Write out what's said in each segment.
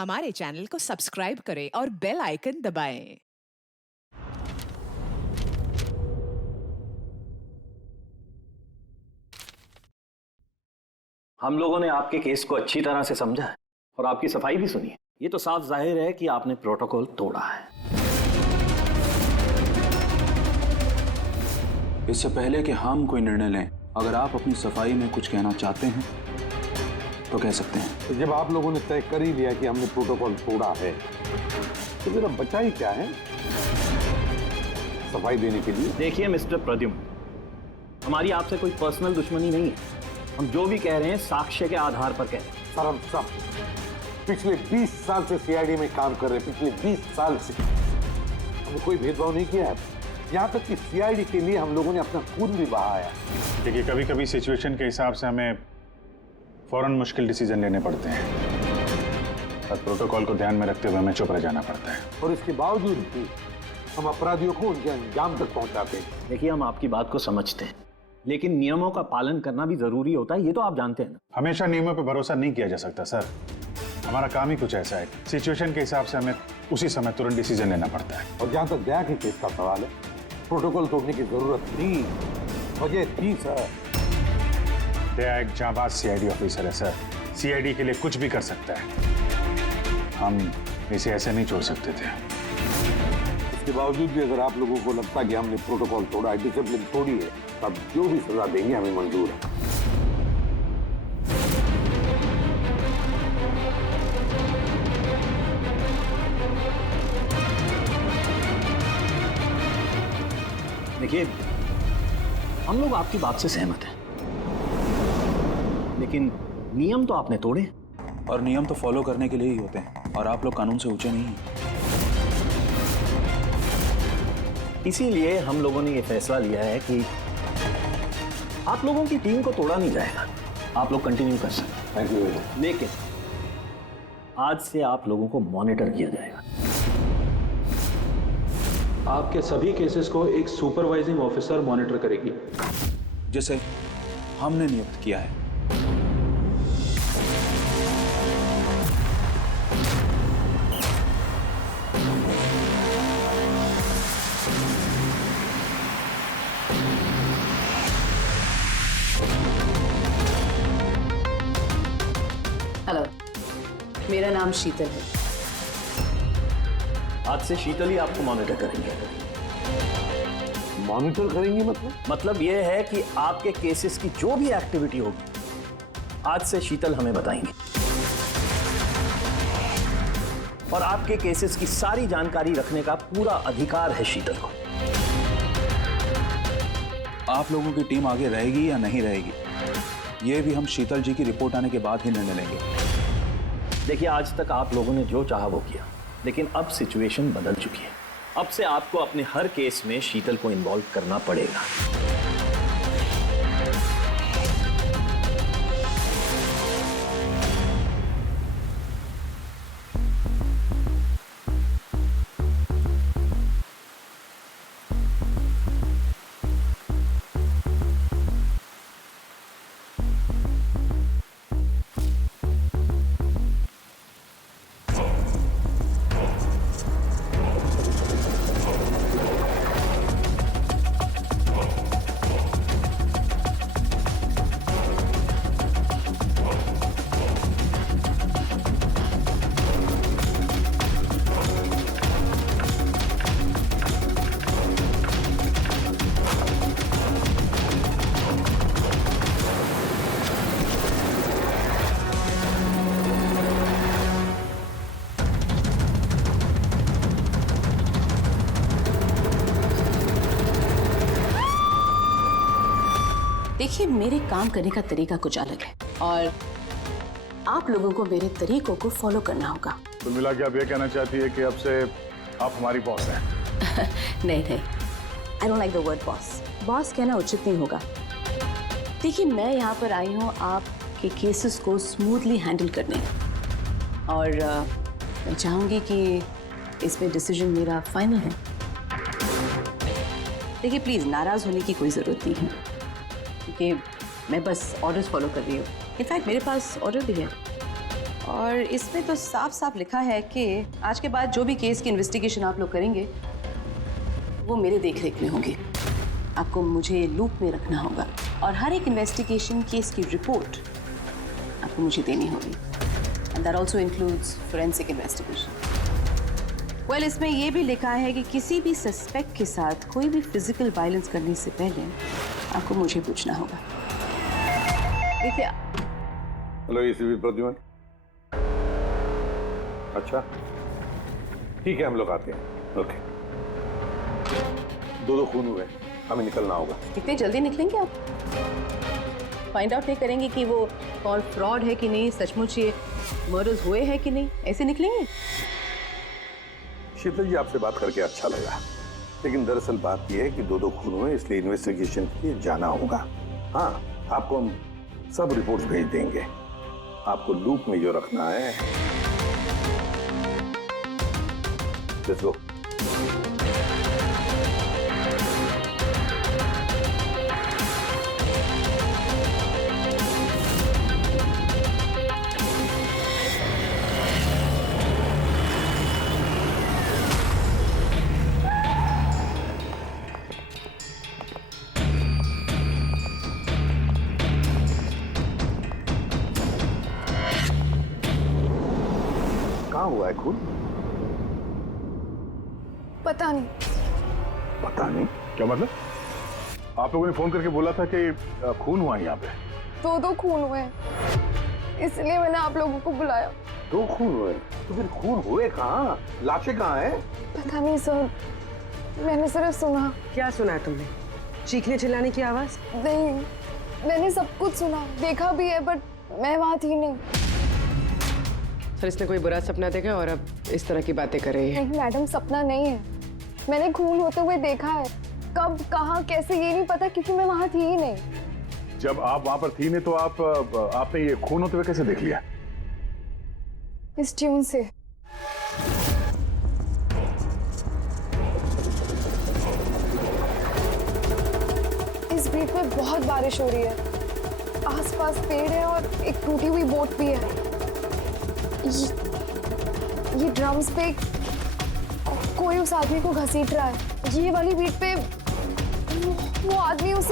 हमारे चैनल को सब्सक्राइब करें और बेल आइकन दबाएं। हम लोगों ने आपके केस को अच्छी तरह से समझा है और आपकी सफाई भी सुनी है। ये तो साफ जाहिर है कि आपने प्रोटोकॉल तोड़ा है। इससे पहले कि हम कोई निर्णय लें, अगर आप अपनी सफाई में कुछ कहना चाहते हैं तो कह सकते हैं। तो जब आप लोगों ने तय कर ही लिया कि हमने प्रोटोकॉल तोड़ा है तो मेरा बचा ही क्या है सफाई देने के लिए। देखिए मिस्टर प्रद्युम्न, हमारी आपसे कोई पर्सनल दुश्मनी नहीं है। हम जो भी कह रहे हैं साक्ष्य के आधार पर कह रहे हैं। सर हम सब पिछले 20 साल से सीआईडी में काम कर रहे हैं। पिछले 20 साल से हमने कोई भेदभाव नहीं किया है। यहाँ तक कि सीआईडी के लिए हम लोगों ने अपना खून भी बहाया। देखिए, कभी कभी सिचुएशन के हिसाब से हमें फौरन मुश्किल डिसीजन लेने पड़ते हैं और प्रोटोकॉल को ध्यान में रखते हुए हमें चुप रह जाना पड़ता है। और इसके बावजूद भी हम अपराधियों को उनके अंजाम तक पहुंचाते हैं। देखिए, हम आपकी बात को समझते हैं, लेकिन नियमों का पालन करना भी जरूरी होता है। ये तो आप जानते हैं ना। हमेशा नियमों पर भरोसा नहीं किया जा सकता सर। हमारा काम ही कुछ ऐसा है, सिचुएशन के हिसाब से हमें उसी समय तुरंत डिसीजन लेना पड़ता है। और जहाँ तक दया के केस का सवाल है, प्रोटोकॉल तोड़ने की जरूरत थी, वजह थी सर। दया एक जाबाज सीआईडी ऑफिसर है सर, सीआईडी के लिए कुछ भी कर सकता है। हम इसे ऐसे नहीं छोड़ सकते थे। इसके बावजूद भी अगर आप लोगों को लगता कि हमने प्रोटोकॉल तोड़ा है, डिसिप्लिन तोड़ी है, तब जो भी सजा देंगे हमें मंजूर है। देखिए, हम लोग आपकी बात से सहमत हैं, लेकिन नियम तो आपने तोड़े। और नियम तो फॉलो करने के लिए ही होते हैं, और आप लोग कानून से ऊंचे नहीं हैं। इसीलिए हम लोगों ने ये फैसला लिया है कि आप लोगों की टीम को तोड़ा नहीं जाएगा। आप लोग कंटिन्यू कर सकते हैं। Thank you. लेकिन आज से आप लोगों को मॉनिटर किया जाएगा। आपके सभी केसेस को एक सुपरवाइजिंग ऑफिसर मॉनिटर करेगी, जैसे हमने नियुक्त किया है। हेलो, मेरा नाम शीतल है। आज से शीतल ही आपको मॉनिटर करेंगे। मॉनिटर करेंगे मतलब यह है कि आपके केसेस की जो भी एक्टिविटी होगी, आज से शीतल हमें बताएंगे और आपके केसेस की सारी जानकारी रखने का पूरा अधिकार है शीतल को। आप लोगों की टीम आगे रहेगी या नहीं रहेगी, ये भी हम शीतल जी की रिपोर्ट आने के बाद ही निर्णय लेंगे। देखिए, आज तक आप लोगों ने जो चाहा वो किया, लेकिन अब सिचुएशन बदल चुकी है। अब से आपको अपने हर केस में शीतल को इन्वॉल्व करना पड़ेगा। देखिए, मेरे काम करने का तरीका कुछ अलग है और आप लोगों को मेरे तरीकों को फॉलो करना होगा। कुल मिला के आप ये कहना चाहती है कि अब से आप हमारी बॉस हैं? नहीं, I don't like the word boss. Boss कहना उचित नहीं होगा। देखिए, मैं यहाँ पर आई हूँ आपके केसेस को स्मूथली हैंडल करने, और मैं चाहूँगी कि इसमें डिसीजन मेरा फाइनल है। देखिए, प्लीज़ नाराज़ होने की कोई ज़रूरत नहीं है, क्योंकि मैं बस ऑर्डर्स फॉलो कर रही हूँ। इनफैक्ट मेरे पास ऑर्डर भी है और इसमें तो साफ साफ लिखा है कि आज के बाद जो भी केस की इन्वेस्टिगेशन आप लोग करेंगे वो मेरे देखरेख में होगी। आपको मुझे लूप में रखना होगा और हर एक इन्वेस्टिगेशन केस की रिपोर्ट आपको मुझे देनी होगी। And that also includes forensic investigation. Well, इसमें यह भी लिखा है कि किसी भी सस्पेक्ट के साथ कोई भी फिजिकल वायलेंस करने से पहले आपको मुझे पूछना होगा। देखिए। Hello ACP Pradyuman. अच्छा ठीक है, हम लोग आते हैं। ओके। दो खून हुए, हमें निकलना होगा। इतनी जल्दी निकलेंगे आप? फाइंड आउट नहीं करेंगे कि वो कॉल फ्रॉड है कि नहीं, सचमुच ये मर्डर्स हुए हैं कि नहीं, ऐसे निकलेंगे? शीतल जी, आपसे बात करके अच्छा लगा, लेकिन दरअसल बात यह है कि दो खून हुए, इसलिए इन्वेस्टिगेशन के लिए जाना होगा। हाँ, आपको हम सब रिपोर्ट्स भेज देंगे। आपको लूप में जो रखना है, लेट्स गो। कहाँ हुआ है खून? पता नहीं। पता नहीं? क्या मतलब? आप लोगों ने फोन करके बोला था कि खून हुआ है यहाँ पे। दो खून हुए हैं, इसलिए मैंने आप लोगों को बुलाया। दो खून हुए? तो फिर खून हुए कहाँ? लाशें कहाँ हैं? पता नहीं सर, मैंने सिर्फ सुना। क्या सुना है तुमने? चीखने चिल्लाने की आवाज? नहीं, मैंने सब कुछ सुना, देखा भी है, बट मैं वहाँ थी नहीं। सर, इसने कोई बुरा सपना देखा और अब इस तरह की बातें कर रही है। नहीं मैडम, सपना नहीं है, मैंने खून होते हुए देखा है। कब, कहाँ, कैसे, ये नहीं पता क्योंकि मैं वहाँ थी ही नहीं। जब आप वहां पर थी नहीं तो आपने ये खून होते हुए कैसे देख लिया? इस ट्यून से। इस बीट में बहुत बारिश हो रही है, आसपास पेड़ है और एक टूटी हुई बोट भी है। ये ड्रम्स पे कोई उस आदमी को घसीट रहा है। ये वाली बीट पे वो आदमी उस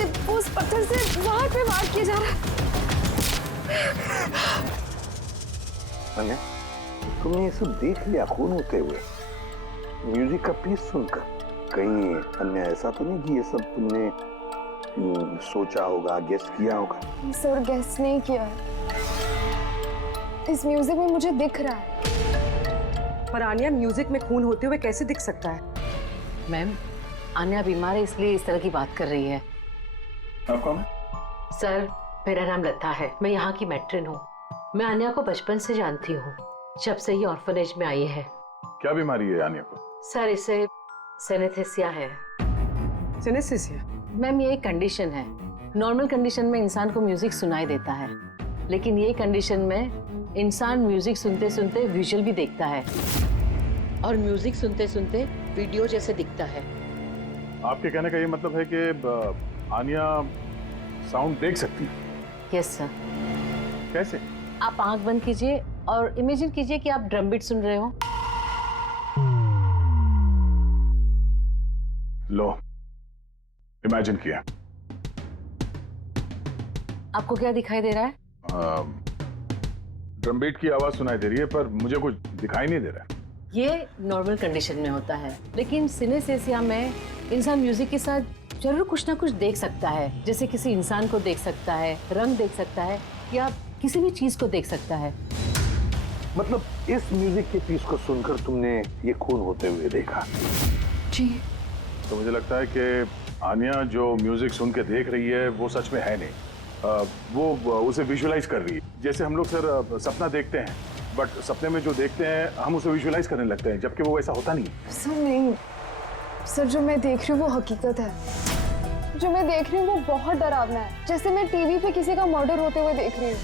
पत्थर से बाहर पे मार किया जा रहा है। तुमने ये सब देख लिया खून होते हुए, म्यूजिक का पीस सुनकर? कहीं अन्य ऐसा तो नहीं कि ये सब तुमने सोचा होगा, गेस किया होगा? सर, गेस नहीं किया है, इस म्यूजिक में मुझे दिख रहा है। पर आन्या, म्यूजिक में खून होते हुए कैसे दिख सकता है? मैम, आन्या बीमार है इसलिए इस तरह की बात कर रही है। आप कौन है? सर, मेरा नाम लता है, मैं यहाँ की मैट्रिन हूँ। मैं आन्या को बचपन से जानती हूँ, जब से ये ऑर्फनेज में आई है। क्या बीमारी है आन्या को? सर, इसे सेनेस्थेसिया है। सिनेस्थेसिया? मैम, ये एक कंडीशन है। नॉर्मल कंडीशन में इंसान को म्यूजिक सुनाई देता है, लेकिन ये कंडीशन में इंसान म्यूजिक सुनते सुनते विजुअल भी देखता है और म्यूजिक सुनते सुनते वीडियो जैसे दिखता है। आपके कहने का ये मतलब है कि आन्या साउंड देख सकती है? Yes sir. कैसे? आप आंख बंद कीजिए और इमेजिन कीजिए कि आप ड्रम बीट सुन रहे हो। लो, इमेजिन किया। आपको क्या दिखाई दे रहा है? ड्रम बीट की आवाज सुनाई दे रही है, पर मुझे कुछ दिखाई नहीं दे रहा है। ये नॉर्मल कंडीशन में होता है, लेकिन सिनेस्थेसिया में इंसान म्यूजिक के साथ जरूर कुछ ना कुछ देख सकता है। जैसे किसी इंसान को देख सकता है, रंग देख सकता है, या किसी भी चीज को देख सकता है। मतलब इस म्यूजिक के पीस को सुनकर तुमने ये खून होते हुए देखा? जी। तो मुझे लगता है कि आन्या जो म्यूजिक सुन के देख रही है वो सच में है नहीं, वो उसे विजुअलाइज कर रही है। जैसे हम लोग सर सपना देखते हैं, बट सपने में जो देखते हैं हम उसे विजुअलाइज करने लगते हैं, जबकि वो वैसा होता नहीं है। सर नहीं, सर जो मैं देख रही हूँ वो हकीकत है। जो मैं देख रही हूँ वो बहुत डरावना है, जैसे मैं टीवी पे किसी का मर्डर होते हुए देख रही हूँ।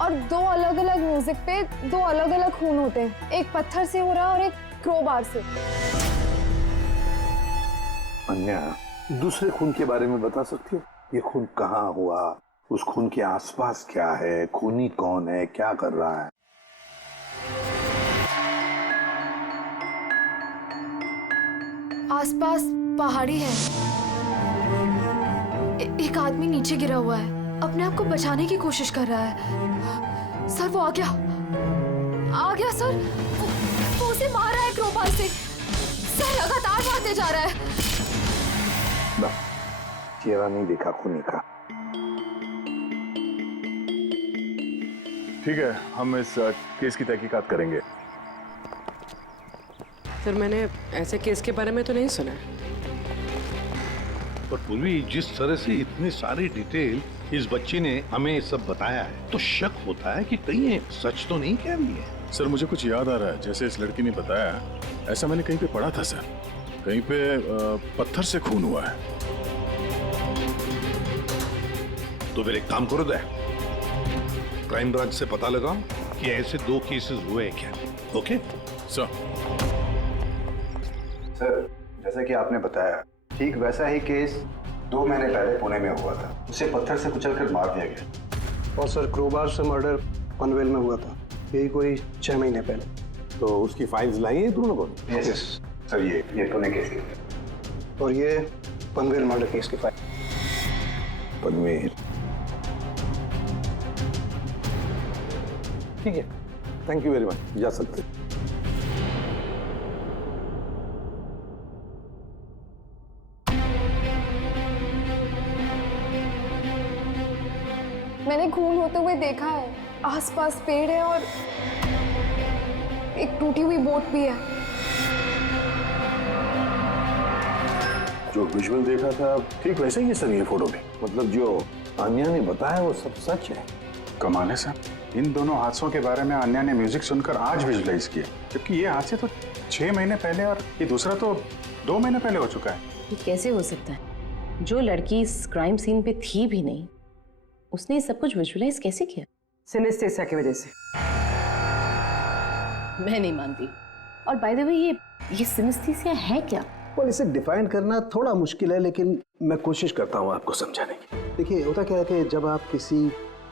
और दो अलग अलग म्यूजिक पे दो अलग अलग खून होते हैं, एक पत्थर से हो रहा है और एक क्रोबार से। अन्या, दूसरे खून के बारे में बता सकती हो? ये खून कहाँ हुआ, उस खून के आसपास क्या है, खूनी कौन है, क्या कर रहा है? आसपास पहाड़ी है। एक आदमी नीचे गिरा हुआ है, अपने आप को बचाने की कोशिश कर रहा है। सर वो आ गया सर। वो उसे मार रहा है क्रोबार से। सर लगातार मारते जा रहा है। चेहरा नहीं देखा खूनी का। ठीक है, हम इस केस की तहकीकात करेंगे। सर मैंने ऐसे केस के बारे में तो नहीं सुना। पर पूर्वी जिस तरह से इतनी सारी डिटेल इस बच्ची ने हमें सब बताया है, तो शक होता है कि कहीं ये सच तो नहीं कह रही है। सर मुझे कुछ याद आ रहा है, जैसे इस लड़की ने बताया, ऐसा मैंने कहीं पे पढ़ा था सर। कहीं पे पत्थर से खून हुआ है। तो फिर एक काम करो दे, क्राइम ब्रांच से पता लगाओ कि ऐसे 2 केसेस हुए हैं क्या। Okay sir. सर जैसा कि आपने बताया, ठीक वैसा ही केस 2 महीने पहले पुणे में हुआ था। उसे पत्थर से कुचलकर मार दिया गया। और सर क्रोबार से मर्डर पनवेल में हुआ था, यही कोई 6 महीने पहले। तो उसकी फाइल्स लाई है तुम लोगों ने? यस सर, ये पुणे केस की। और ये पनवेल मर्डर केस की फाइल। पनवेल, ठीक है, थैंक यू वेरी मच, जा सकते। मैंने खून होते हुए देखा है। आसपास पेड़ है और एक टूटी हुई बोट भी है। जो विजुअल देखा था ठीक वैसे ही है सर ये फोटो भी। मतलब जो आन्या ने बताया वो सब सच है? कमाल है सर, इन दोनों हादसों के बारे में अन्या ने म्यूजिक सुनकर आज विजुलाइज किया, जबकि ये हादसे तो 6 महीने पहले और ये दूसरा तो 2 महीने पहले हो चुका है। ये कैसे हो सकता है? जो लड़की इस क्राइम सीन पे थी भी नहीं, उसने ये सब कुछ विजुलाइज कैसे किया? सिनेस्थेसिया की वजह से। मैं नहीं मानती। और बाय द वे ये सिनेस्थेसिया है क्या? और इसे डिफाइन करना थोड़ा मुश्किल है, लेकिन मैं कोशिश करता हूँ आपको समझाने की। देखिए होता क्या है कि जब आप किसी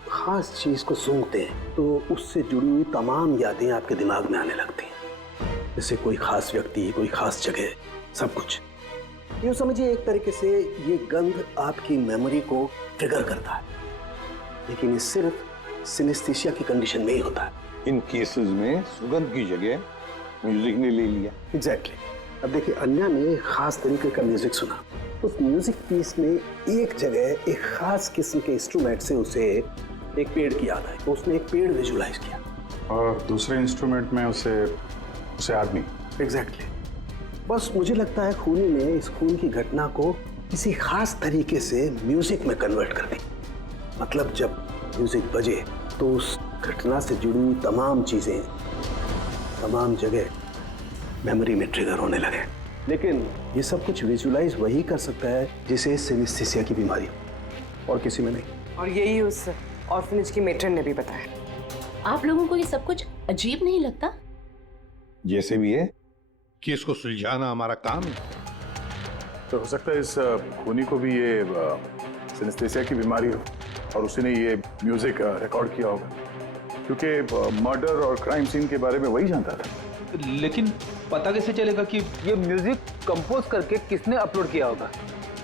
खास चीज को सूंघते हैं तो उससे जुड़ी हुई तमाम यादें आपके दिमाग में आने लगती हैं। जैसे कोई खास व्यक्ति, कोई खास जगह, सब कुछ। यूँ समझिए एक तरीके से ये गंध आपकी मेमोरी को ट्रिगर करता है, लेकिन ये सिर्फ सिनेस्थेसिया की कंडीशन में ही होता है। इन केसेस में सुगंध की जगह म्यूजिक ने ले लिया। एग्जैक्टली। अब देखिए अन्या ने खास तरीके का म्यूजिक सुना। उस म्यूजिक पीस में एक जगह एक खास किस्म के इंस्ट्रूमेंट से उसे एक पेड़ की याद आई, तो उसने एक पेड़ विजुलाइज किया। और दूसरे इंस्ट्रूमेंट में उसे आदमी। एग्जैक्टली। बस मुझे लगता है खूनी ने इस खून की घटना को किसी खास तरीके से म्यूजिक में कन्वर्ट कर दी। मतलब जब म्यूजिक बजे तो उस घटना से जुड़ी हुई तमाम चीजें, तमाम जगह मेमोरी में ट्रिगर होने लगे। लेकिन ये सब कुछ विजुलाइज वही कर सकता है जिसे सिनेस्थेसिया की बीमारी हो, और किसी में नहीं। और यही उस ऑर्फनेज की मेट्रन ने भी बताया। आप लोगों को ये सब कुछ अजीब नहीं लगता? जैसे भी है, केस को सुलझाना हमारा काम है। तो हो सकता है इस खूनी को भी ये सिनेस्थेसिया की बीमारी हो और उसने ये म्यूजिक रिकॉर्ड किया होगा, क्योंकि मर्डर और क्राइम सीन के बारे में वही जानता था। लेकिन पता कैसे चलेगा कि ये म्यूजिक कंपोज करके किसने अपलोड किया होगा,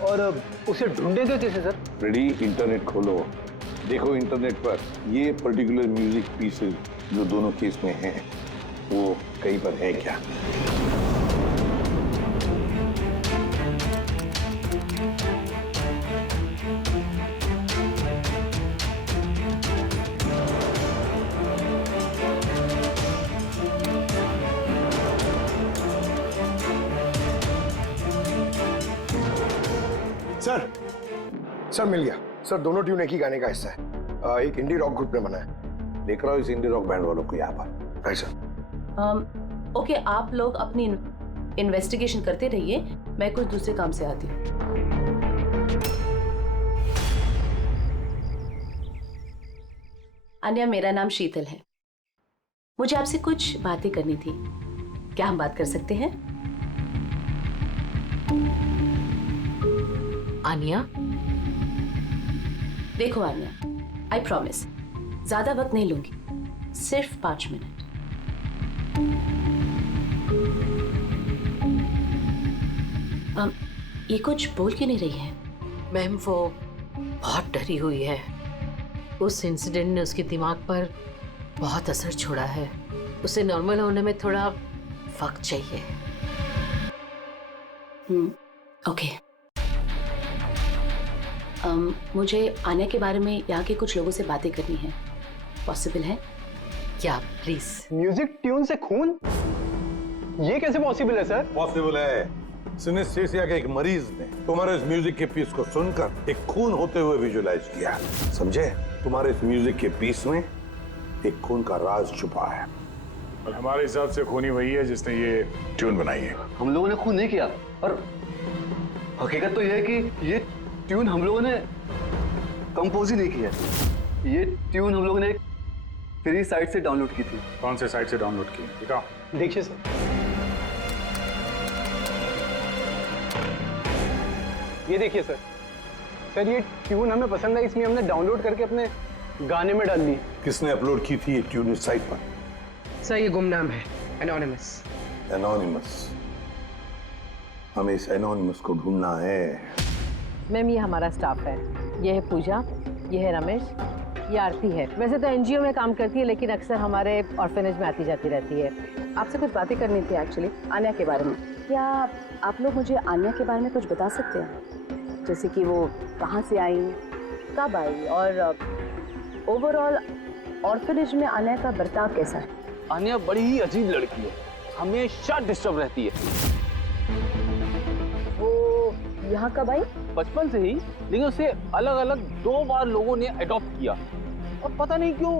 और उसे ढूंढेंगे कैसे सर? रेडी, इंटरनेट खोलो, देखो इंटरनेट पर ये पर्टिकुलर म्यूजिक पीसेस जो दोनों केस में हैं वो कहीं पर है क्या। सर मिल गया सर, दोनों ट्यून एक ही गाने का हिस्सा है। एक इंडी रॉक ग्रुप ने बना है। देख रहा हूँ इस इंडी रॉक बैंड वालों को यहाँ पर। Right sir. ओके, आप लोग अपनी इन्वेस्टिगेशन करते रहिए, मैं कुछ दूसरे काम से आती हूँ। अन्या, मेरा नाम शीतल है। मुझे आपसे कुछ बातें करनी थी, क्या हम बात कर सकते हैं? आन्या, देखो आन्या, आई प्रॉमिस ज्यादा वक्त नहीं लूंगी, सिर्फ 5 मिनट। ये कुछ बोल क्यों नहीं रही है? मैम वो बहुत डरी हुई है। उस इंसिडेंट ने उसके दिमाग पर बहुत असर छोड़ा है। उसे नॉर्मल होने में थोड़ा वक्त चाहिए। ओके। मुझे आन्या के बारे में यहाँ के कुछ लोगों से बातें करनी है। पॉसिबल है? क्या प्लीज? म्यूजिक ट्यून से खून? ये कैसे पॉसिबल है सर? पॉसिबल है। सिनेस्थेसिया के एक मरीज ने तुम्हारे इस म्यूजिक के पीस को सुनकर एक खून होते हुए विजुअलाइज किया। समझे? तुम्हारे इस म्यूजिक के पीस में एक खून का राज छुपा है। और हमारे हिसाब से खूनी वही है जिसने ये ट्यून बनाई है। हम लोगों ने खून नहीं किया, और हकीकत तो यह है कि ये ट्यून हम लोगों ने कंपोज ही नहीं किया। ये ट्यून हम लोगों ने एक फ्री साइट से डाउनलोड की थी। कौन से साइट से डाउनलोड की? दिखाओ। देखिए सर, ये देखिए सर। सर ये ट्यून हमें पसंद है, इसलिए हमने डाउनलोड करके अपने गाने में डाल दी। किसने अपलोड की थी ये ट्यून इस साइट पर? सर ये गुमनाम है, एनोनिमस। एनोनिमस। हमें इस एनोनिमस को ढूंढना है। मैम ये हमारा स्टाफ है। ये है पूजा, ये है रमेश, ये आरती है। वैसे तो एनजीओ में काम करती है, लेकिन अक्सर हमारे ऑर्फेनेज में आती जाती रहती है। आपसे कुछ बातें करनी थी एक्चुअली, आन्या के बारे में। क्या आप लोग मुझे आन्या के बारे में कुछ बता सकते हैं? जैसे कि वो कहाँ से आई, कब आई, और ओवरऑल ऑर्फेनेज में आन्या का बर्ताव कैसा है? आन्या बड़ी ही अजीब लड़की है, हमेशा डिस्टर्ब रहती है। वो यहाँ कब आई? बचपन से ही, लेकिन उसे अलग अलग 2 बार लोगों ने अडॉप्ट किया, और पता नहीं क्यों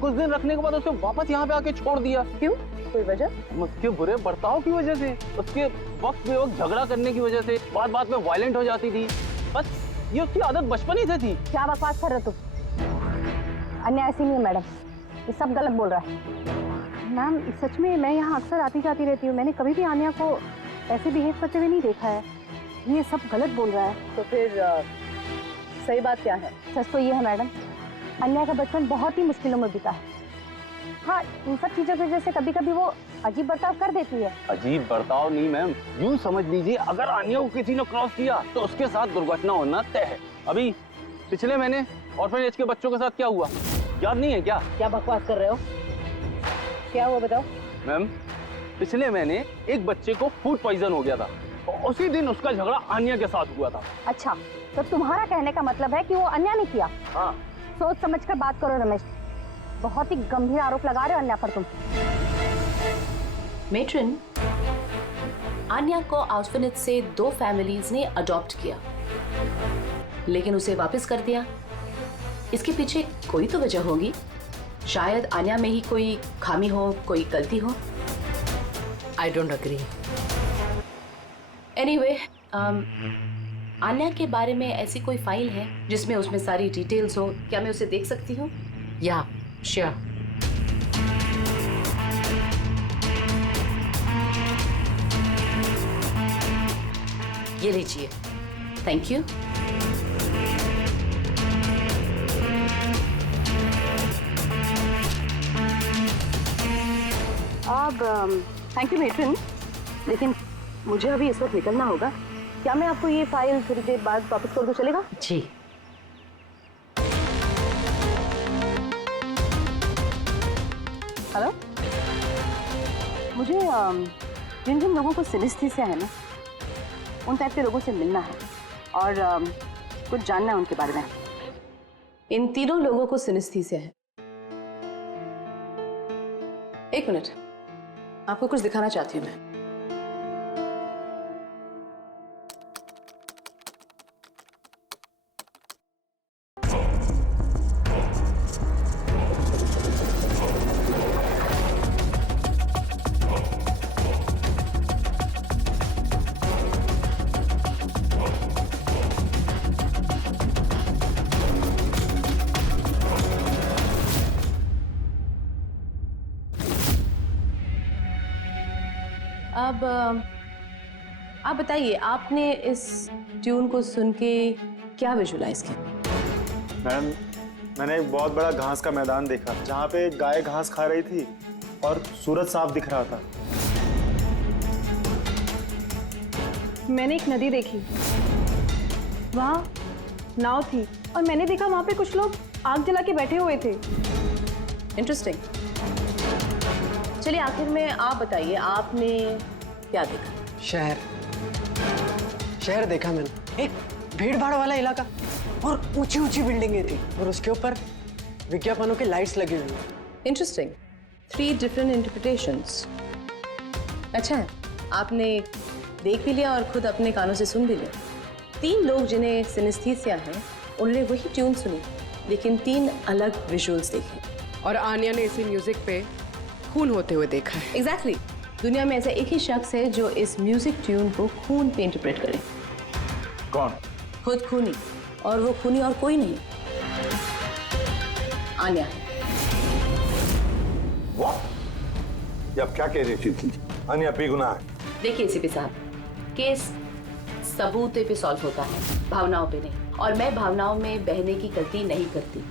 कुछ दिन रखने के बाद उसे वापस यहाँ पे आके छोड़ दिया। क्यों? कोई वजह? उसके बुरे बर्ताव की वजह से, उसके वक्त बेवक्त झगड़ा करने की वजह से, बात बात में वायलेंट हो जाती थी। बस ये उसकी आदत बचपन ही से थी। क्या बकवास कर रहे तुम? अन्य ऐसी नहीं है मैडम, ये सब गलत बोल रहा है। मैम सच में मैं यहाँ अक्सर आती जाती रहती हूँ, मैंने कभी भी आन्या को ऐसे बिहेव करते हुए नहीं देखा है। ये सब गलत बोल रहा है। तो फिर सही बात क्या है? सच तो ये है मैडम, अन्या का बचपन बहुत ही मुश्किलों में बीता है। हाँ, इन सब चीज़ों की वजह से कभी कभी वो अजीब बर्ताव कर देती है। अजीब बर्ताव नहीं मैम, यूं समझ लीजिए अगर आन्या को किसी ने क्रॉस किया तो उसके साथ दुर्घटना होना तय है। अभी पिछले महीने ऑर्फनेज के बच्चों के साथ क्या हुआ याद नहीं है क्या? क्या बकवास कर रहे हो? क्या हुआ बताओ? मैम पिछले महीने एक बच्चे को फूड पॉइजन हो गया था, और उसी दिन उसका झगड़ा आन्या के साथ हुआ था। अच्छा, तो तुम्हारा कहने का मतलब है कि वो अन्या ने किया? हाँ। सोच समझ कर बात करो रमेश, बहुत ही गंभीर आरोप लगा रहे हो अन्या पर तुम। मेट्रन, आन्या को ऑर्फनेज से 2 फैमिलीज ने अडॉप्ट किया, लेकिन उसे वापस कर दिया। इसके पीछे कोई तो वजह होगी। शायद आन्या में ही कोई खामी हो, कोई गलती हो। I don't agree. Anyway, Anya के बारे में ऐसी कोई फाइल है जिसमें उसमें सारी डिटेल्स हो? क्या मैं उसे देख सकती हूँ? या श्योर। ये लीजिए। Thank you. अब थैंक यू मेट्रन, लेकिन मुझे अभी इस वक्त निकलना होगा। क्या मैं आपको ये फाइल थोड़ी देर बाद वापस कर दूं, चलेगा? जी। हेलो, मुझे जिन जिन लोगों को सिनेस्थीसिया है ना, उन टाइप के लोगों से मिलना है और कुछ जानना है उनके बारे में। इन तीनों लोगों को सिनेस्थीसिया है। एक मिनट, आपको कुछ दिखाना चाहती हूँ मैं। अब आप बताइए, आपने इस ट्यून को सुन के क्या विजुलाइज किया? मैम मैंने एक बहुत बड़ा घास का मैदान देखा जहाँ पे गाय घास खा रही थी और सूरज साफ दिख रहा था। मैंने एक नदी देखी, वहाँ नाव थी और मैंने देखा वहाँ पे कुछ लोग आग जला के बैठे हुए थे। इंटरेस्टिंग। चलिए आखिर में आप बताइए, आपने क्या देखा? शहर देखा मैंने, एक भीड़ भाड़ वाला इलाका और ऊंची ऊंची बिल्डिंगें थी और उसके ऊपर विज्ञापनों के लाइट्स लगी हुई। इंटरेस्टिंग। 3 different interpretations. अच्छा है, आपने देख भी लिया और खुद अपने कानों से सुन भी लिया। 3 लोग जिन्हें सिनेस्थीसिया है उन्होंने वही ट्यून सुनी, लेकिन 3 अलग विजुअल्स देखे। और आन्या ने इसी म्यूजिक पे खून होते हुए देखा है। एग्जैक्टली। दुनिया में ऐसा एक ही शख्स है जो इस म्यूजिक ट्यून को खून पे इंटरप्रेट करे। कौन? खुद खूनी, और वो खूनी और कोई नहीं, आन्या है। वाह, ये आप क्या कह रहे शीतल जी? आन्या बेगुनाह है। देखिए एसीपी साहब, केस सबूत पे सॉल्व होता है, भावनाओं पे नहीं, और मैं भावनाओं में बहने की गलती नहीं करती।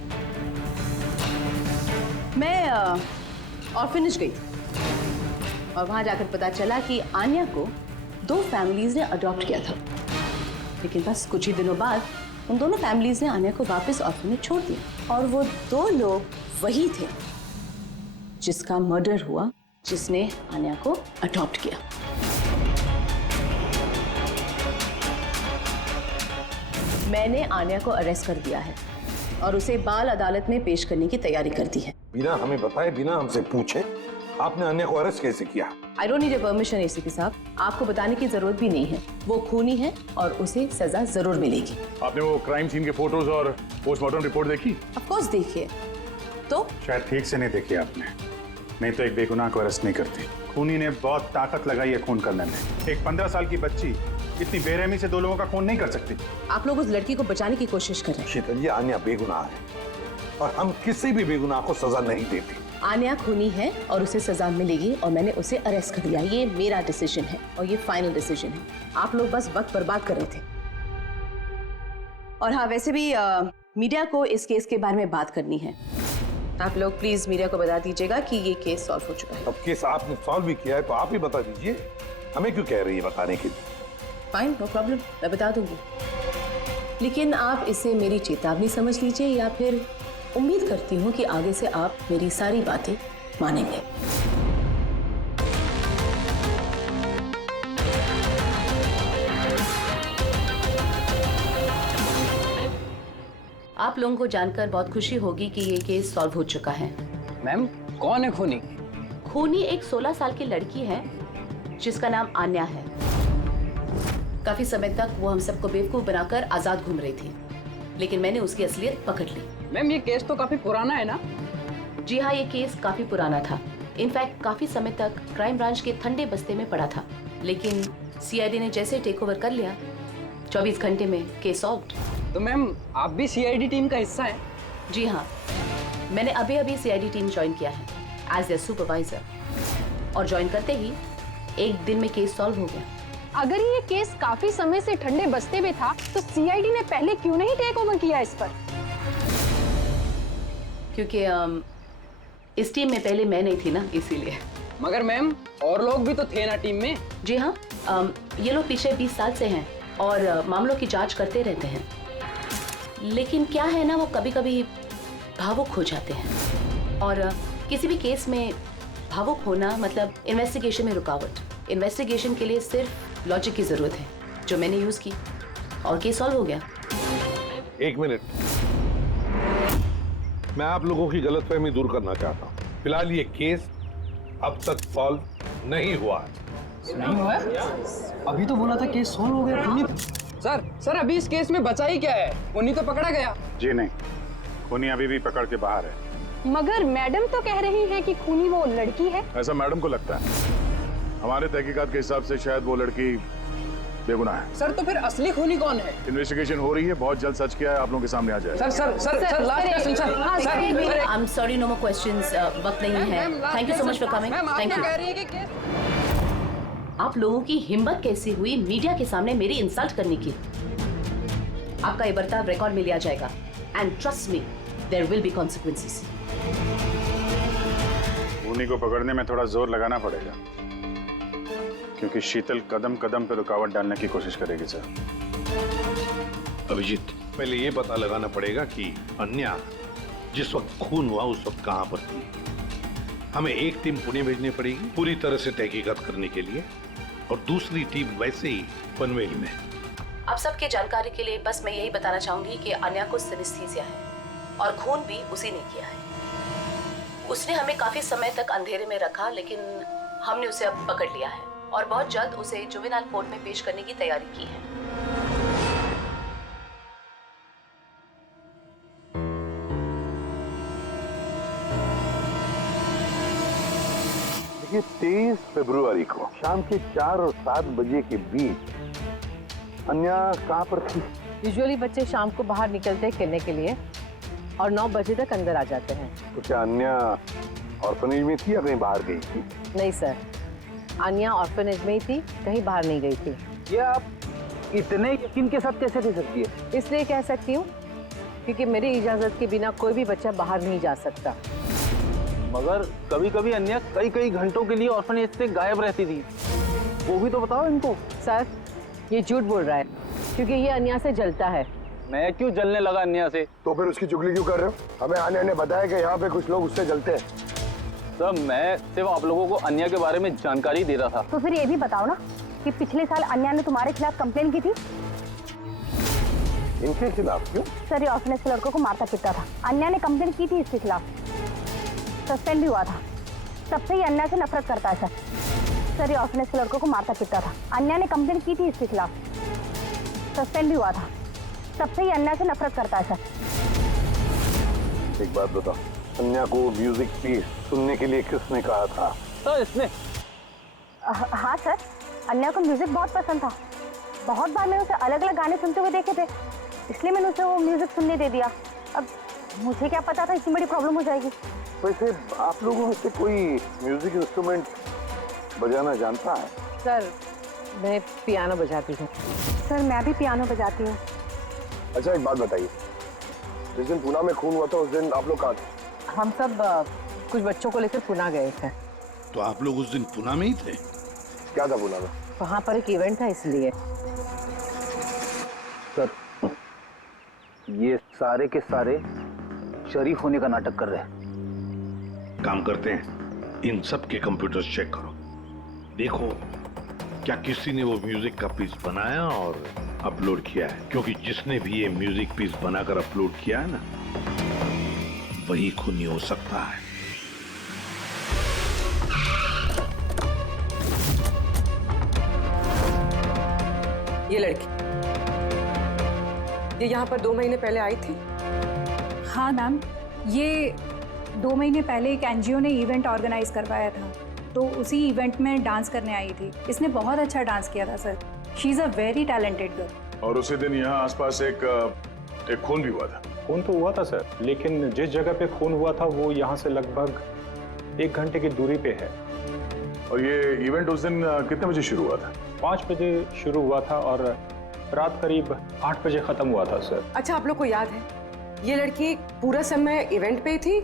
मैं ऑर्फनेज गई और वहां जाकर पता चला कि आन्या को 2 फैमिलीज ने अडॉप्ट किया था, लेकिन बस कुछ ही दिनों बाद उन दोनों फैमिलीज ने आन्या को वापस ऑर्फनेज छोड़ दिया। और वो 2 लोग वही थे जिसका मर्डर हुआ, जिसने आन्या को अडॉप्ट किया। मैंने आन्या को अरेस्ट कर दिया है और उसे बाल अदालत में पेश करने की तैयारी कर दी है। बिना हमें बताए, बिना हमसे पूछे आपने आन्या को अरेस्ट कैसे किया? I don't need your permission ACP साहब, आपको बताने की जरूरत भी नहीं है। वो खूनी है और उसे सजा जरूर मिलेगी। आपने वो क्राइम सीन के फोटोज और पोस्टमार्टम रिपोर्ट देखी? ऑफ कोर्स देखिए। तो शायद ठीक से नहीं देखी आपने, नहीं तो एक बेगुनाह को अरेस्ट नहीं करती। खूनी ने बहुत ताकत लगाई है खून करने में। एक 15 साल की बच्ची इतनी बेरहमी से 2 लोगों का खून नहीं कर सकती। आप लोग उस लड़की को बचाने की कोशिश कर रहे हैं। शीतल जी, आन्या बेगुनाह है और हम किसी भी बेगुनाह को सजा नहीं देते। आन्या खूनी है और उसे सजा मिलेगी और मैंने उसे अरेस्ट कर लिया। ये मेरा डिसीजन है और ये फाइनल डिसीजन है। आप लोग बस वक्त बर्बाद कर रहे थे। और हाँ, वैसे भी मीडिया को इस केस के बारे में बात करनी है। आप लोग प्लीज मीडिया को बता दीजिएगा कि ये केस सॉल्व हो चुका है। अब केस आपने सॉल्व भी किया है तो आप ही बता दीजिए, हमें क्यों कह रही है बताने के लिए? फाइन, नो प्रॉब्लम, मैं बता दूंगी। लेकिन आप इसे मेरी चेतावनी समझ लीजिए, या फिर उम्मीद करती हूँ कि आगे से आप मेरी सारी बातें मानेंगे। आप लोगों को जानकर बहुत खुशी होगी कि ये केस सॉल्व हो चुका है। मैम, कौन है खूनी? खूनी एक 16 साल की लड़की है जिसका नाम आन्या है। काफी समय तक वो हम सबको बेवकूफ बनाकर आजाद घूम रही थी, लेकिन मैंने उसकी असलियत पकड़ ली। मैम, ये केस तो काफी पुराना है ना? जी हाँ, ये केस काफी पुराना था। इनफैक्ट काफी समय तक क्राइम ब्रांच के ठंडे बस्ते में पड़ा था, लेकिन सीआईडी ने जैसे टेक ओवर कर लिया, 24 घंटे में केस सॉल्व्ड। तो मैम, आप भी सीआईडी टीम का हिस्सा हैं? जी हाँ, मैंने अभी सीआईडी टीम ज्वाइन किया है एज ए सुपरवाइजर, और ज्वाइन करते ही एक दिन में केस सॉल्व हो गया। अगर ये केस काफी समय से ठंडे बस्ते में था तो सीआईडी ने पहले क्यों नहीं टेक ओवर किया इस पर? क्योंकि इस टीम में पहले मैं नहीं थी ना, इसीलिए। मगर मैम, और लोग भी तो थे ना टीम में? जी हाँ, ये लोग पिछले 20 साल से हैं और मामलों की जांच करते रहते हैं, लेकिन क्या है ना, वो कभी कभी भावुक हो जाते हैं। और किसी भी केस में भावुक होना मतलब इन्वेस्टिगेशन में रुकावट। इन्वेस्टिगेशन के लिए सिर्फ लॉजिक की जरूरत है, जो मैंने यूज की और केस सॉल्व हो गया। 1 मिनट, मैं आप लोगों की गलतफहमी दूर करना चाहता हूँ। फिलहाल ये केस अब तक सॉल्व नहीं हुआ है। नहीं हुआ है? अभी तो बोला था केस सॉल्व हो गया। खूनी सर अभी इस केस में बचा ही क्या है? खूनी तो पकड़ा गया। जी नहीं, खूनी अभी भी पकड़ के बाहर है। मगर मैडम तो कह रही हैं कि खूनी वो लड़की है। ऐसा मैडम को लगता है। हमारे तहकीकात के हिसाब से शायद वो लड़की बेगुनाह है। सर, तो फिर असली खूनी कौन है? इन्वेस्टिगेशन हो रही है, बहुत जल्द सच क्या है आप लोगों के सामने आ जाएगा। Sir last question sir. I am sorry, no more questions, वक्त नहीं है। Thank you so much for coming. Thank you. आप लोगों की हिम्मत कैसी हुई मीडिया के सामने मेरी इंसल्ट करने की? आपका ये बर्ताव रिकॉर्ड में लिया जाएगा, and trust me, there will be consequences. खूनी को पकड़ने में थोड़ा जोर लगाना पड़ेगा, क्योंकि शीतल कदम कदम पे रुकावट डालने की कोशिश करेगी सर। अभिजीत, पहले ये पता लगाना पड़ेगा कि अन्या जिस वक्त खून हुआ उस वक्त कहां पर थी। हमें एक टीम पुणे भेजनी पड़ेगी पूरी तरह से तहकीकात करने के लिए, और दूसरी टीम वैसे ही पनवेल में। आप सबकी जानकारी के लिए बस मैं यही बताना चाहूंगी कि अन्या को सिनेस्थीसिया है और खून भी उसी ने किया है। उसने हमें काफी समय तक अंधेरे में रखा, लेकिन हमने उसे अब पकड़ लिया है और बहुत जल्द उसे जुवेनाइल कोर्ट में पेश करने की तैयारी की है। देखिए 23 फरवरी को शाम के 4 और 7 बजे के बीच अन्या कहाँ पर थी? यूजुअली बच्चे शाम को बाहर निकलते हैं खेलने के लिए और 9 बजे तक अंदर आ जाते हैं। तो क्या अन्या ऑर्फनेज में थी या कहीं बाहर गई थी? नहीं सर, अन्या ऑर्फनेज में ही थी, कहीं बाहर नहीं गई थी। ये आप इतने यकीन के साथ कैसे कह सकती है? इसलिए कह सकती हूँ क्योंकि मेरी इजाजत के बिना कोई भी बच्चा बाहर नहीं जा सकता। मगर कभी कभी अन्या कई कई घंटों के लिए ऑर्फनेज से गायब रहती थी, वो भी तो बताओ इनको। सर ये झूठ बोल रहा है क्योंकि ये अन्या से जलता है। मैं क्यों जलने लगा अन्या से? तो फिर उसकी चुगली क्यों कर रहे हो? हमें अन्या ने बताया कि यहाँ पे कुछ लोग उससे जलते हैं। सर मैं सिर्फ आप लोगों को अन्या के बारे में जानकारी दे रहा था। तो फिर ये भी बताओ ना कि पिछले साल अन्या ने तुम्हारे खिलाफ कंप्लेन की थी। इनके खिलाफ क्यों? सर ये ऑर्फनेज के लड़कों को मारता पीटता था। अन्या ने कंप्लेन की थी इसके खिलाफ, सस्पेंड भी हुआ था। तब से ही अन्या से नफरत करता है सर ये ऑर्फनेज के लड़कों को मारता पीटता था। अन्या ने कंप्लेन की थी इसके खिलाफ, सस्पेंड भी हुआ था। तब से ही अन्या से नफरत करता है सर। एक बात बताओ, अन्या को म्यूजिक पीस सुनने के लिए किसने कहा था? सर इसने। हाँ सर, अन्या को म्यूजिक बहुत पसंद था। बहुत बार मैंने उसे अलग अलग गाने सुनते हुए देखे थे, इसलिए मैंने उसे वो म्यूजिक सुनने दे दिया। अब मुझे क्या पता था इतनी बड़ी प्रॉब्लम हो जाएगी। वैसे आप लोगों में से कोई म्यूजिक इंस्ट्रूमेंट बजाना जानता है? सर मैं पियानो बजाती हूँ। सर मैं भी पियानो बजाती हूँ। अच्छा एक बात बताइए, जिस दिन पूना में खून हुआ था उस दिन आप लोग कहाँ थे? हम सब कुछ बच्चों को लेकर पुणे गए थे। तो आप लोग उस दिन पुणे में ही थे? क्या था पूना में? वहाँ पर एक इवेंट था इसलिए। सर ये सारे के सारे शरीफ होने का नाटक कर रहे हैं। काम करते हैं, इन सब के कंप्यूटर्स चेक करो, देखो क्या किसी ने वो म्यूजिक का पीस बनाया और अपलोड किया है, क्योंकि जिसने भी ये म्यूजिक पीस बनाकर अपलोड किया है ना, वही खूनी हो सकता है। ये लड़की ये यहाँ पर 2 महीने पहले आई थी। हाँ मैम, ये 2 महीने पहले एक एनजीओ ने इवेंट ऑर्गेनाइज करवाया था, तो उसी इवेंट में डांस करने आई थी। इसने बहुत अच्छा डांस किया था sir. She is a very talented girl. और उसी दिन यहाँ आसपास एक खून भी हुआ था। खून तो हुआ था सर, लेकिन जिस जगह पे खून हुआ था वो यहाँ से लगभग 1 घंटे की दूरी पे है। और ये इवेंट उस दिन कितने बजे शुरू हुआ था? 5 बजे शुरू हुआ था और रात करीब 8 बजे खत्म हुआ था सर। अच्छा आप लोग को याद है ये लड़की पूरा समय इवेंट पे ही थी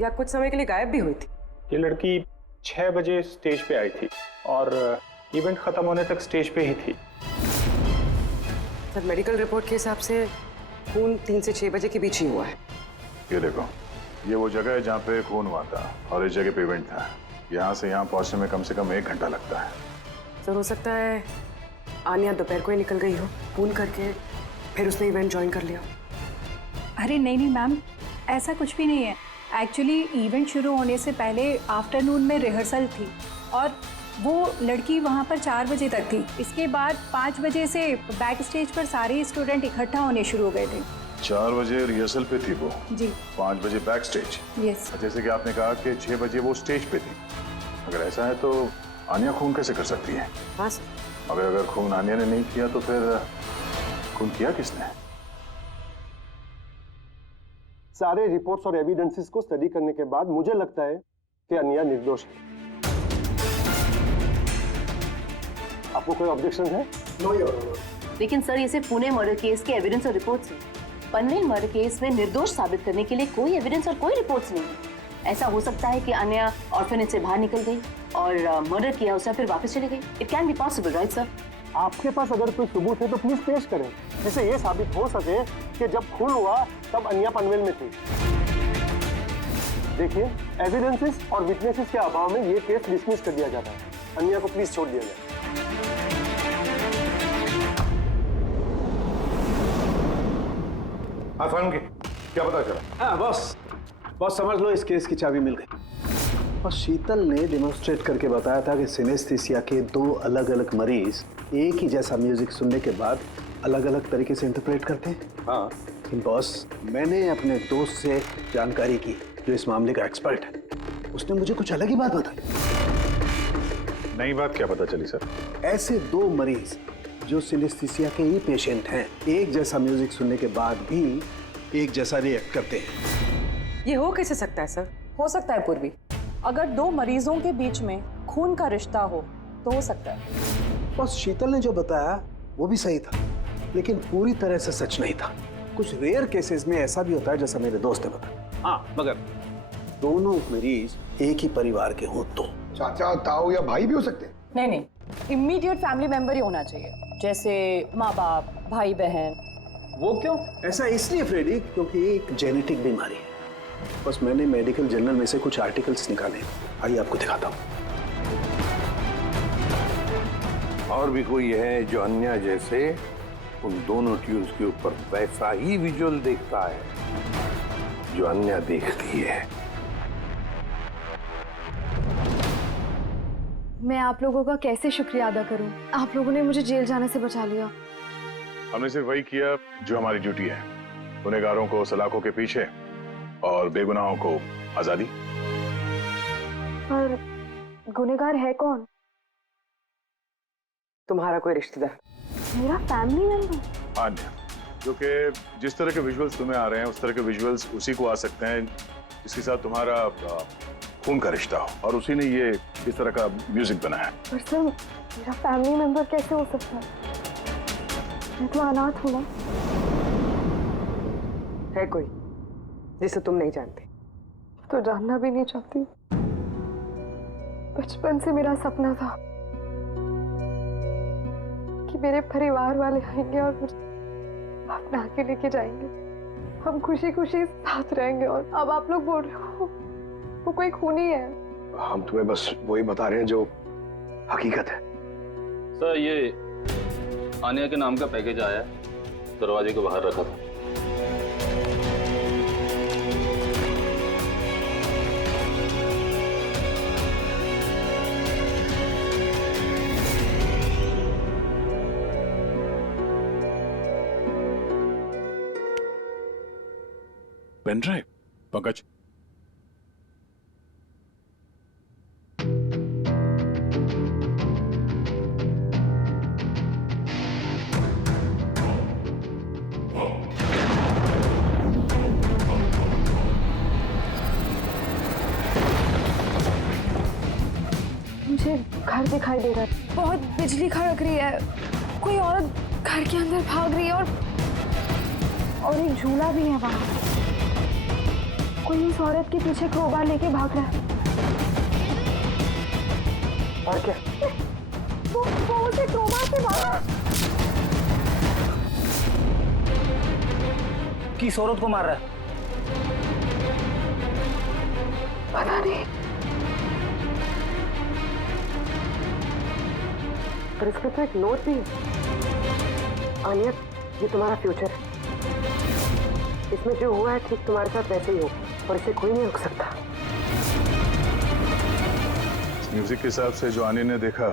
या कुछ समय के लिए गायब भी हुई थी? ये लड़की 6 बजे स्टेज पे आई थी और इवेंट खत्म होने तक स्टेज पे ही थी। सर मेडिकल रिपोर्ट के हिसाब से खून 3 से 6 बजे के बीच ही हुआ है। ये देखो, ये वो जगह है जहाँ पे खून हुआ था और इस जगह पे इवेंट था। यहाँ से यहाँ पहुँचने में कम से कम 1 घंटा लगता है। सर हो सकता है आनिया दोपहर को ही निकल गई हो, खून करके फिर उसने इवेंट ज्वाइन कर लिया। अरे नहीं मैम, ऐसा कुछ भी नहीं है। एक्चुअली इवेंट शुरू होने से पहले आफ्टरनून में रिहर्सल थी और वो लड़की वहाँ पर 4 बजे तक थी। इसके बाद 5 बजे से बैक स्टेज पर सारे स्टूडेंट इकट्ठा होने शुरू हो गए थे। 4 बजे रिहर्सल पे थी वो जी, 5 बजे बैक स्टेज। यस। जैसे कि आपने कहा कि 6 बजे वो स्टेज पे थी। अगर ऐसा है तो आनिया खून कैसे कर सकती है? हाँ सर। अगर खून आनिया ने नहीं किया तो फिर खून किया किसने? सारे रिपोर्ट्स और एविडेंसेस को स्टडी करने के बाद मुझे लगता है कि अनिया निर्दोष है। आपको कोई ऑब्जेक्शन है? No your honour. लेकिन सर ये सिर्फ पुणे मर्डर केस के एविडेंस और रिपोर्ट्स हैं। पनवेल मर्डर केस में निर्दोष साबित करने के लिए कोई एविडेंस और कोई रिपोर्ट्स नहीं है। ऐसा हो सकता है कि अन्या ऑर्फनेज से बाहर निकल गई और मर्डर किया उसने फिर वापस चली गई। It can be possible, right sir? आपके पास अगर कोई सबूत है तो प्लीज पेश करें, जिससे ये साबित हो सके कि जब खून हुआ तब अन्या पनवेल में थी। देखिए, एविडेंसेस और विटनेसेस के अभाव में ये केस डिसमिस कर दिया जाता है। अन्या को प्लीज छोड़ दिया जाए। क्या पता चला? हाँ बॉस समझ लो, इस केस की चाबी मिल गई। और शीतल ने डेमोन्स्ट्रेट करके बताया था कि सिनेस्थीसिया के 2 अलग अलग मरीज एक ही जैसा म्यूजिक सुनने के बाद अलग अलग तरीके से इंटरप्रेट करते हैं। हाँ, लेकिन बॉस, मैंने अपने दोस्त से जानकारी की जो इस मामले का एक्सपर्ट है। उसने मुझे कुछ अलग ही बात बताई। नई बात क्या पता चली सर? ऐसे 2 मरीज जो सिनेस्थीसिया के ही पेशेंट हैं, एक जैसा म्यूजिक सुनने के बाद भी एक जैसा रिएक्ट करते हैं। ये हो कैसे सकता है सर? हो सकता है पूर्वी, अगर 2 मरीजों के बीच में खून का रिश्ता हो तो हो सकता है। बस शीतल ने जो बताया वो भी सही था, लेकिन पूरी तरह से सच नहीं था। कुछ रेयर केसेस में ऐसा भी होता है जैसा मेरे दोस्त ने बताया। हाँ, मगर दोनों मरीज एक ही परिवार के हों तो। चाचा, ताऊ या भाई भी हो सकते हैं? नहीं, इमीडिएट फैमिली मेंबर ही होना चाहिए, जैसे माँ बाप, भाई बहन। वो क्यों? ऐसा इसलिए फ्रेडी, क्योंकि एक जेनेटिक बीमारी है। बस मैंने मेडिकल जर्नल में से कुछ आर्टिकल्स निकाले, आइए आपको दिखाता हूँ। और भी कोई है जो अन्या जैसे उन दोनों ट्यून्स के ऊपर वैसा ही विजुअल देखता है जो अन्या देखती है? मैं आप लोगों का कैसे शुक्रिया अदा करूं? आप लोगों ने मुझे जेल जाने से बचा लिया। हमने सिर्फ वही किया जो हमारी ड्यूटी है, गुनहगारों को सलाखों के पीछे और बेगुनाहों को आजादी। पर गुनहगार है कौन? तुम्हारा कोई रिश्तेदार। मेरा फैमिली मेंबर? अन्या, जो कि जिस तरह के विजुअल्स तुम्हें आ रहे हैं उस तरह के विजुअल्स उसी को आ सकते हैं जिसके साथ तुम्हारा खून का रिश्ता हो, और उसी ने ये इस तरह का म्यूजिक बनाया। पर सर, मेरा फैमिली मेंबर कैसे हो सकता है? मैं तो अनाथ हूँ ना। है कोई जिसे तुम नहीं जानते? तो जानना भी नहीं चाहती। बचपन से मेरा सपना था कि मेरे परिवार वाले आएंगे और मुझे अपना के लेके जाएंगे, हम खुशी खुशी साथ रहेंगे। और अब आप लोग बोल रहे हो वो कोई खूनी है। हम तुम्हें बस वही बता रहे हैं जो हकीकत है। सर, ये आनिया के नाम का पैकेज आया है, दरवाजे के बाहर रखा था। Pen drive? पंकज, मुझे घर दिखाई दे रहा है, बहुत बिजली खड़क रही है, कोई औरत घर के अंदर भाग रही है और एक झूला भी है वहां। कोई उस औरत के पीछे क्रोबार लेके भाग रहा है। और क्या? वो उसे क्रोबार से मारा। किस औरत को मार रहा है? पता नहीं। पर इसमें तो एक नोट भी है। आनिया, ये तुम्हारा फ्यूचर है। इसमें जो हुआ है ठीक तुम्हारे साथ वैसे ही हो, और इसे कोई नहीं रोक सकता। म्यूजिक के हिसाब से जो आनिया ने देखा,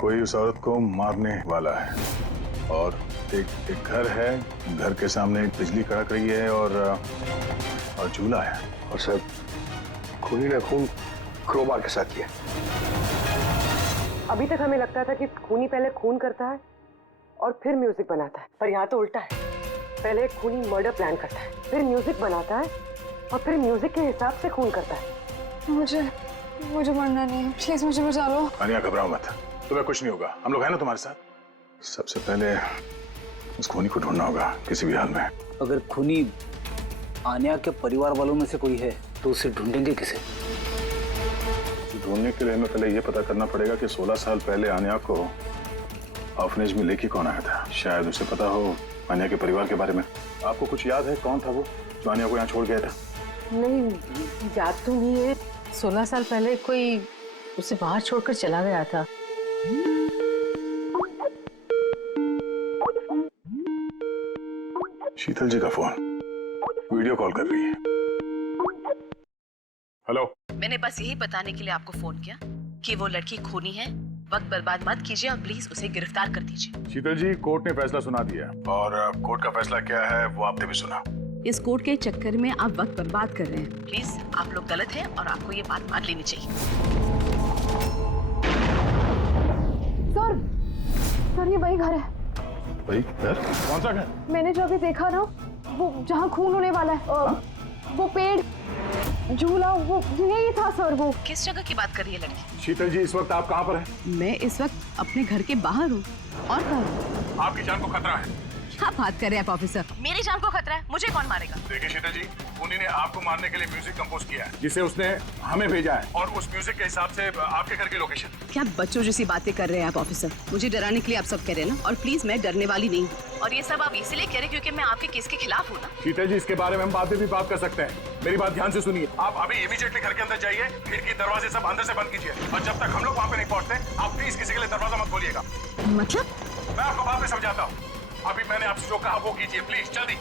कोई उस औरत को मारने वाला है, और एक घर है, घर के सामने एक बिजली कड़क रही है और झूला है। और सर, खूनी ने खून क्रोबार के साथ किया। अभी तक हमें लगता था कि खूनी पहले खून करता है और फिर म्यूजिक बनाता है, पर यहाँ तो उल्टा है। पहले एक खूनी मर्डर प्लान करता है, फिर म्यूजिक बनाता है और फिर म्यूजिक के हिसाब से खून करता है। मुझे मरना नहीं है, प्लीज मुझे बचा लो। आनिया, घबराओ मत, तुम्हें कुछ नहीं होगा, हम लोग हैं ना तुम्हारे साथ। सबसे पहले उस खूनी को ढूंढना होगा किसी भी हाल में। अगर खूनी आनिया के परिवार वालों में से कोई है तो उसे ढूंढेंगे किसे? ढूंढने के लिए हमें पहले ये पता करना पड़ेगा कि 16 साल पहले आन्या को ऑर्फनेज में लेके कौन आया था। शायद उसे पता हो आन्या के परिवार के बारे में। आपको कुछ याद है कौन था वो जो आन्या को यहाँ छोड़ गया था? नहीं, याद तो नहीं है। 16 साल पहले कोई उसे बाहर छोड़कर चला गया था। शीतल जी का फोन, वीडियो कॉल कर रही है। हेलो। मैंने बस यही बताने के लिए आपको फोन किया कि वो लड़की खूनी है। वक्त बर्बाद मत कीजिए और प्लीज उसे गिरफ्तार कर दीजिए। शीतल जी, कोर्ट ने फैसला सुना दिया और कोर्ट का फैसला क्या है वो आपने भी सुना। इस कोर्ट के चक्कर में आप वक्त बर्बाद कर रहे हैं। प्लीज, आप लोग गलत हैं और आपको ये बात मान लेनी चाहिए। सर ये वही घर है। वही घर? कौन सा घर? मैंने जो अभी देखा ना, वो जहाँ खून होने वाला है, वो पेड़, झूला, वो यही था सर। वो किस जगह की बात कर रही है लड़की? शीतल जी, इस वक्त आप कहाँ पर हैं? मैं इस वक्त अपने घर के बाहर हूँ। और कहाँ हूँ? आपकी जान को खतरा है। क्या बात कर रहे हैं आप ऑफिसर? मेरी जान को खतरा है? मुझे कौन मारेगा? देखिए शीतल जी, खूनी ने आपको मारने के लिए म्यूजिक कंपोज किया है जिसे उसने हमें भेजा है और उस म्यूजिक के हिसाब से आपके घर की लोकेशन। क्या बच्चों जैसी बातें कर रहे हैं आप ऑफिसर? मुझे डराने के लिए आप सब कह रहे हैं ना? और प्लीज, मैं डरने वाली नहीं हूँ। और ये सब आप इसलिए कह रहे हैं क्योंकि मैं आपके केस के खिलाफ हूँ ना? शीतल जी, इसके बारे में हम बाद में भी बात कर सकते हैं। मेरी बात ध्यान से सुनिए। आप अभी इमीडिएटली घर के अंदर जाइए, खिड़की दरवाजे सब अंदर से बंद कीजिए और जब तक हम लोग वहाँ पे नहीं पहुँचते आप प्लीज किसी के लिए दरवाजा मत खोलिएगा। मतलब? मैं आपको बाद में समझाता हूँ। अभी मैंने आपसे जो कहा वो कीजिए प्लीज, जल्दी।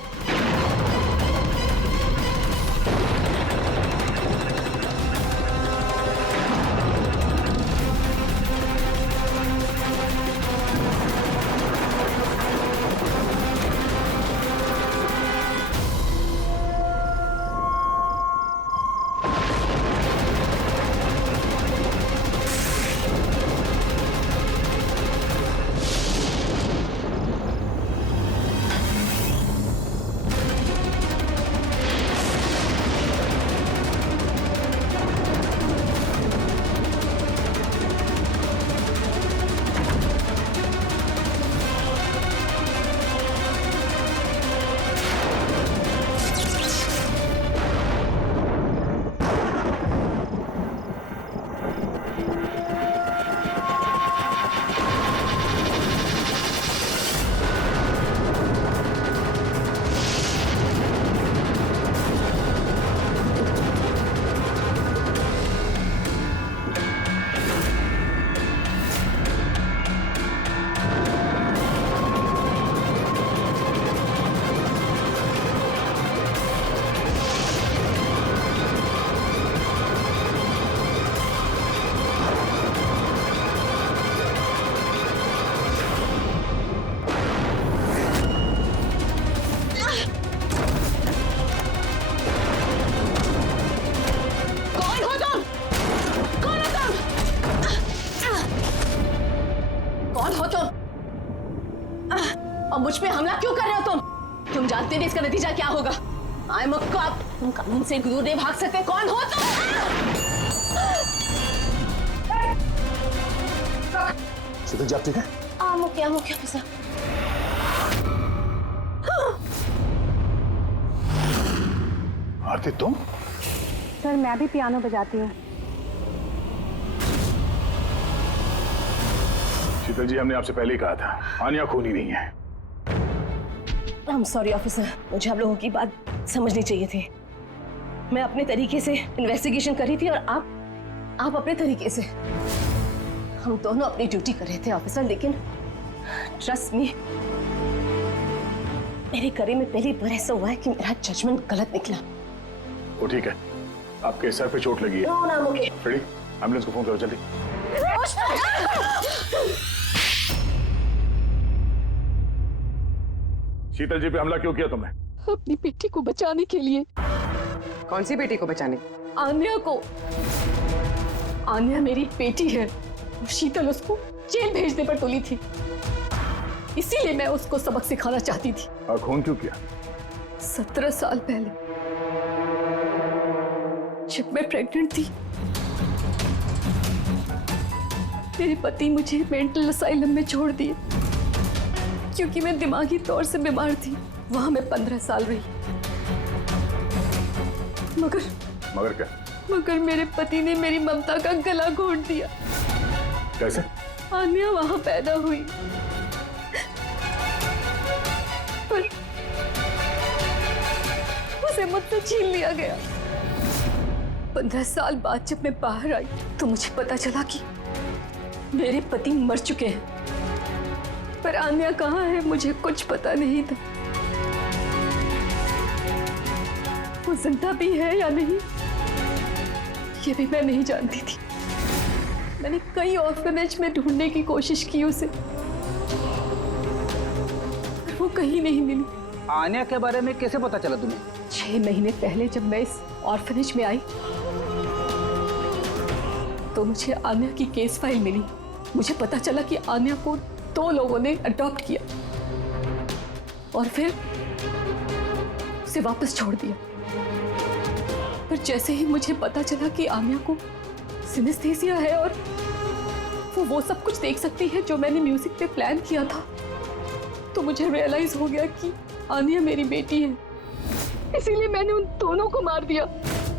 मुझ पे हमला क्यों कर रहे हो तुम? तुम जानते नहीं इसका नतीजा क्या होगा। I am a cop. तुम कानून से दूर नहीं भाग सकते। कौन हो तुम? शीतल जी, आप ठीक है? क्या ऑफिसर? आरती, तुम? सर मैं भी पियानो बजाती हूँ। शीतल जी, हमने आपसे पहले ही कहा था आन्या खूनी नहीं है। I'm sorry ऑफिसर, मुझे आप लोगों की बात समझनी चाहिए थी। मैं अपने तरीके से इन्वेस्टिगेशन कर रही थी और आप अपने तरीके से। हम दोनों अपनी ड्यूटी कर रहे थे ऑफिसर, लेकिन ट्रस्ट मी, मेरे करियर में पहली बार ऐसा हुआ है कि मेरा जजमेंट गलत निकला। वो ठीक है, आपके सर पे चोट लगी है। नो ना, ओके। रेडी? एम्बुलेंस को फोन करो जल्दी। शीतल जी पे हमला क्यों किया तुमने? अपनी बेटी को बचाने के लिए। कौन सी बेटी को बचाने? आन्या को। आन्या मेरी बेटी है। शीतल उसको जेल भेजने पर तुली थी, इसीलिए मैं उसको सबक सिखाना चाहती थी। और खून क्यों किया? 17 साल पहले जब मैं प्रेग्नेंट थी, मेरे पति मुझे मेंटल असाइलम में छोड़ दिए क्योंकि मैं दिमागी तौर से बीमार थी। वहां मैं 15 साल रही, मगर क्या? मगर मेरे पति ने मेरी ममता का गला घोट दिया। कैसे? आन्या वहां पैदा हुई, पर उसे मुझसे छीन लिया गया। 15 साल बाद जब मैं बाहर आई तो मुझे पता चला कि मेरे पति मर चुके हैं, पर आन्या कहाँ है मुझे कुछ पता नहीं था। वो जिंदा भी है या नहीं ये भी मैं नहीं जानती थी। मैंने कई ऑर्फनेज में ढूंढने की कोशिश की उसे, पर वो कहीं नहीं मिली। आन्या के बारे में कैसे पता चला तुम्हें? 6 महीने पहले जब मैं इस ऑर्फनेज में आई तो मुझे आन्या की केस फाइल मिली। मुझे पता चला कि आन्या को 2 लोगों ने अडॉप्ट किया और फिर उसे वापस छोड़ दिया। पर जैसे ही मुझे पता चला कि आन्या को सिनेस्थेसिया है और वो सब कुछ देख सकती है जो मैंने म्यूजिक पे प्लान किया था, तो मुझे रियलाइज हो गया कि आन्या मेरी बेटी है। इसीलिए मैंने उन दोनों को मार दिया।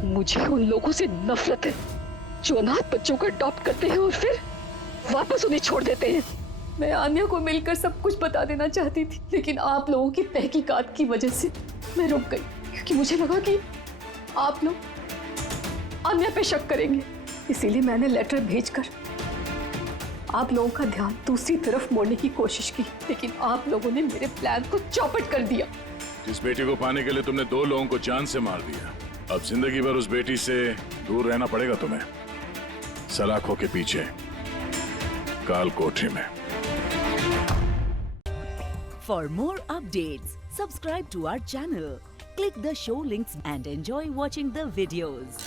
मुझे उन लोगों से नफरत है जो अनाथ बच्चों को अडॉप्ट करते हैं और फिर वापस उन्हें छोड़ देते हैं। मैं आन्या को मिलकर सब कुछ बता देना चाहती थी, लेकिन आप लोगों की तहकीकात की वजह से मैं रुक गई, क्योंकि मुझे लगा कि आप लोग आन्या पे शक करेंगे। इसीलिए मैंने लेटर भेजकर आप लोगों का ध्यान दूसरी तरफ मोड़ने की कोशिश की, लेकिन आप लोगों ने मेरे प्लान को चौपट कर दिया। जिस बेटी को पाने के लिए तुमने 2 लोगों को जान से मार दिया, अब जिंदगी भर उस बेटी से दूर रहना पड़ेगा तुम्हें, सलाखों के पीछे काल कोठरी में। For more updates, subscribe to our channel, click the show links and enjoy watching the videos.